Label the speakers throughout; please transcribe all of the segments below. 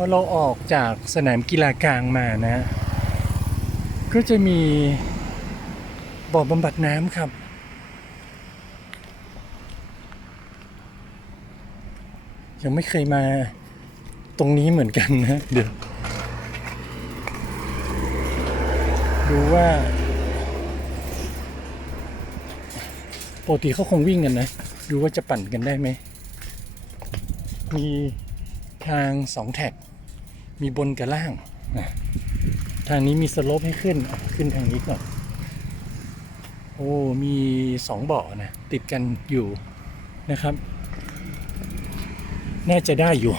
Speaker 1: อเราออกจากสนามกีฬากลางมานะ ก็จะมีบ่อบำบัดน้ำครับ ยังไม่เคยมาตรงนี้เหมือนกันนะเดี๋ยวดูว่าปกติเขาคงวิ่งกันนะ ดูว่าจะปั่นกันได้ไหม มีทางสองแท็ก มีบนกับล่างนะทางนี้มีสโลปให้ขึ้นขึ้นทางนี้ก่อน โอ้ มีสองเบาะนะ ติดกันอยู่นะครับ น่าจะได้อยู่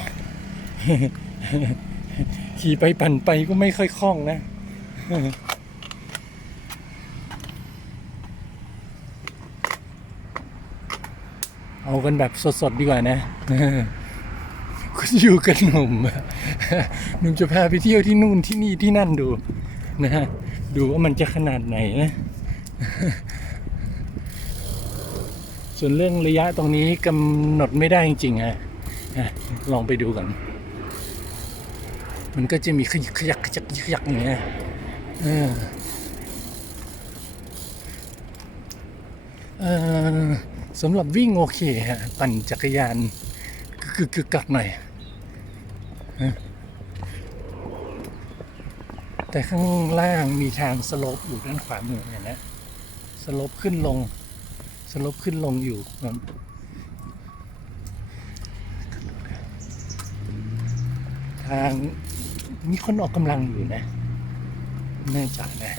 Speaker 1: ขี่ไปปั่นไปก็ไม่ค่อยคล่องนะเอากันแบบสดๆดีกว่านะ คุณอยู่กับหนุ่มหนุ่มจะพาไปเที่ยวที่นู่นที่นี่ที่นั่นดูนะฮะดูว่ามันจะขนาดไหนนะส่วนเรื่องระยะตรงนี้กำหนดไม่ได้จริงๆอะลองไปดูกัน มันก็จะมีขยักขยักขยักขยักอย่างเงี้ยเออเออสำหรับวิ่งโอเคฮะ ปั่นจักรยานกึกกึกกักหน่อย แต่ข้างล่างมีทางสโลปอยู่ด้านขวามือเนี่ยนะสโลปขึ้นลงสโลปขึ้นลงอยู่ครับทางมีคนออกกำลังอยู่นะแน่ใจนะ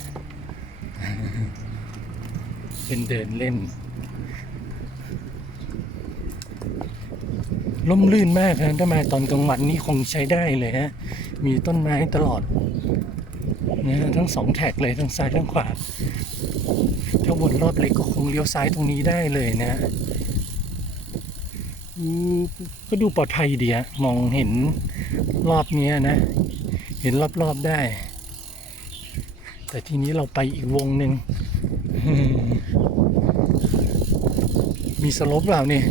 Speaker 1: เป็นเดินเล่น ล่มลื่นมากนะถ้ามาตอนกลางวันนี่คงใช้ได้เลยฮะ มีต้นไม้ตลอดนะทั้งสองแท็กเลยทั้งซ้ายทั้งขวาถ้าวนรอบเล็กก็คงเลี้ยวซ้ายตรงนี้ได้เลยนะก็ดูปลอดภัยดีอะมองเห็นรอบเนี้ยนะ เห็นรอบๆได้ แต่ทีนี้เราไปอีกวงหนึ่งมีสลบเปล่าเนี่ย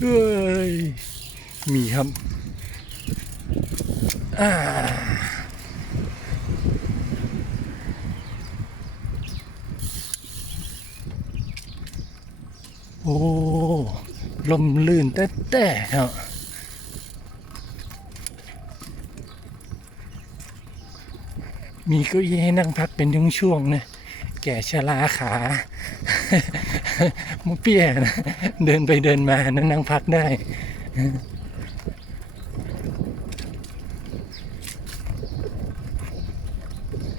Speaker 1: เอ้ยมีครับอ่าโอ้ลมลื่นแต่แต่ครับมีเก้าอี้ให้นั่งพักเป็นช่วงๆนะแก่ชราขา มุเปี้ยนะเดินไปเดินมานะนั่งพักได้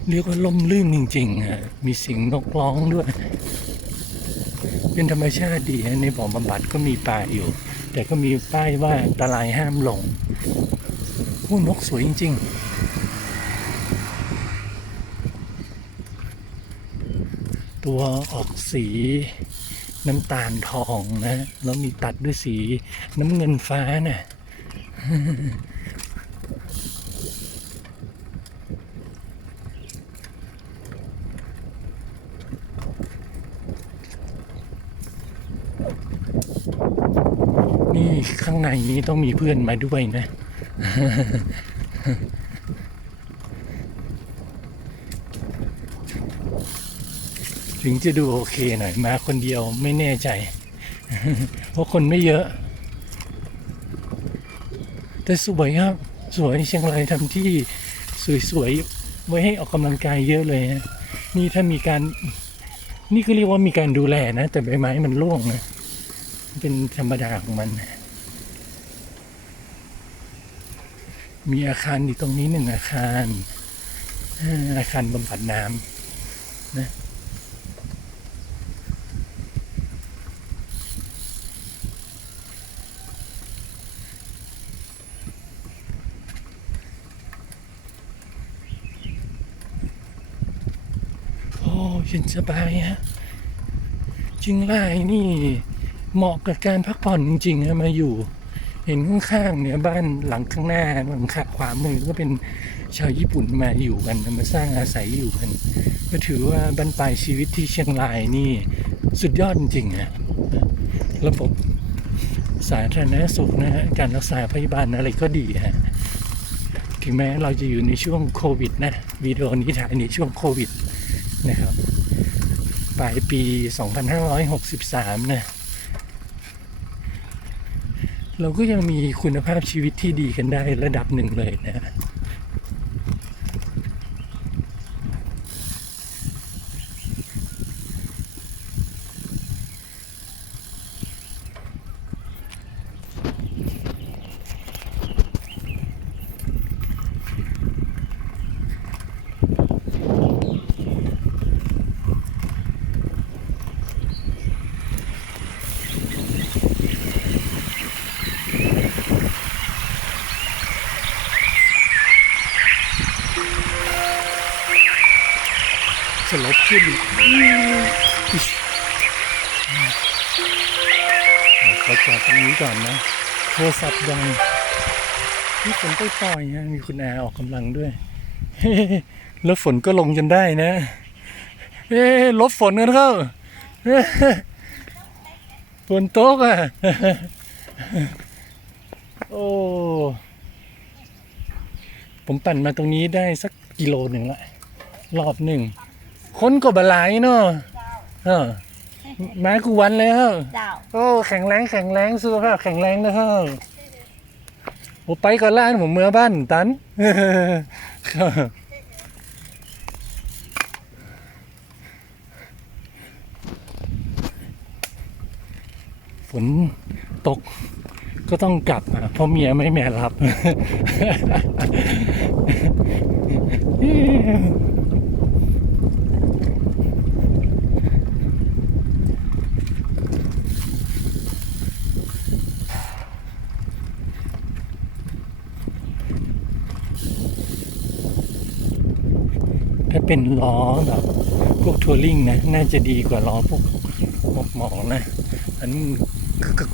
Speaker 1: เรียกว่าลมลื่นจริงๆอะมีเสียงนกร้องด้วย เป็นธรรมชาติดีในบ่อบำบัดก็มีป่าอยู่ แต่ก็มีป้ายว่าอันตรายห้ามลงโอ้นกสวยจริง ๆตัวออกสี น้ำตาลทองนะแล้วมีตัดด้วยสีน้ำเงินฟ้าน่ะนี่ข้างในนี้ต้องมีเพื่อนมาด้วยนะ ถึงจะดูโอเคหน่อยมาคนเดียวไม่แน่ใจ เพราะคนไม่เยอะ แต่สวยครับ สวยเชียงรายทำที่สวยๆไว้ให้ออกกำลังกายเยอะเลยนะนี่ถ้ามีการ นี่ก็เรียกว่ามีการดูแลนะ แต่ใบไม้มันร่วงนะเป็นธรรมดาของมันมีอาคารอยู่ตรงนี้หนึ่งอาคาร อาอาคารบำบัดน้ำนะ โอ้ เย็นสบายฮะจิงรายนี่เหมาะกับการพักผ่อนจริงๆฮะมาอยู่ เห็นข้างๆเนี่ยบ้านหลังข้างหน้าหลังขวามือก็เป็นชาวญี่ปุ่นมาอยู่กันมาสร้างอาศัยอยู่กัน ก็ถือว่าบรรปลายชีวิตที่เชียงรายนี่สุดยอดจริงๆอะระบบสาธารณสุขนะฮะการรักษาพยาบาลอะไรก็ดีฮะถึงแม้เราจะอยู่ในช่วงโควิดนะวิดีโอนี้ถ่ายในช่วงโควิดนะครับ ลายปี 2563 นะ เราก็ยังมีคุณภาพชีวิตที่ดีกันได้ระดับหนึ่งเลยนะ สลบขึ้นขอจอดตรงนี้ก่อนนะโทรศัพท์ดังนี่ฝนปล่อยๆนะมีคุณแอาออกกำลังด้วย แล้วฝนก็ลงจนได้นะ เอ๊ลบฝนกันเข้าฝนตกอะ โอ้ผมปั่นมาตรงนี้ได้สักกิโลหนึ่งละ รอบหนึ่ง คนก็บหลายเนาะเออมากูวันแล้ว
Speaker 2: เจ้า
Speaker 1: โอ้แข็งแรงแข็งแรงสุขภาพแข็งแรงนะครับผมไปก่อนละผมเมื่อบ้านตันครับฝนตกก็ต้องกลับอะเพราะเมียไม่แม่รับ ถ้าเป็นล้อแบบพวกทัวริงนะ น่าจะดีกว่าล้อพวกพวกหมองนะ อันนี้ก็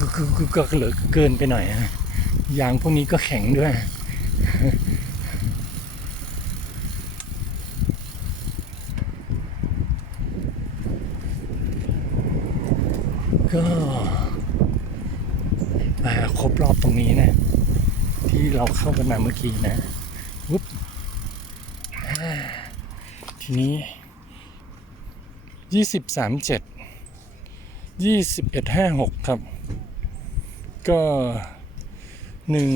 Speaker 1: ก็เหลือเกินไปหน่อยนะยางพวกนี้ก็แข็งด้วยก็มาครบรอบตรงนี้นะ ที่เราเข้ากันมาเมื่อกี้นะวุ๊บ นี้ยี่สิบสามเจ็ดยี่สิบเอ็ดห้าหกครับ ก็หนึ่ง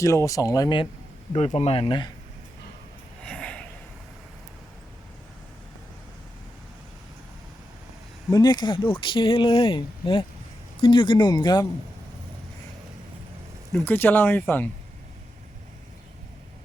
Speaker 1: กิโลสองร้อยเมตร โดยประมาณนะบรรยากาศโอเคเลยนะ คุณอยู่กับหนุ่มครับ หนุ่มก็จะเล่าให้ฟัง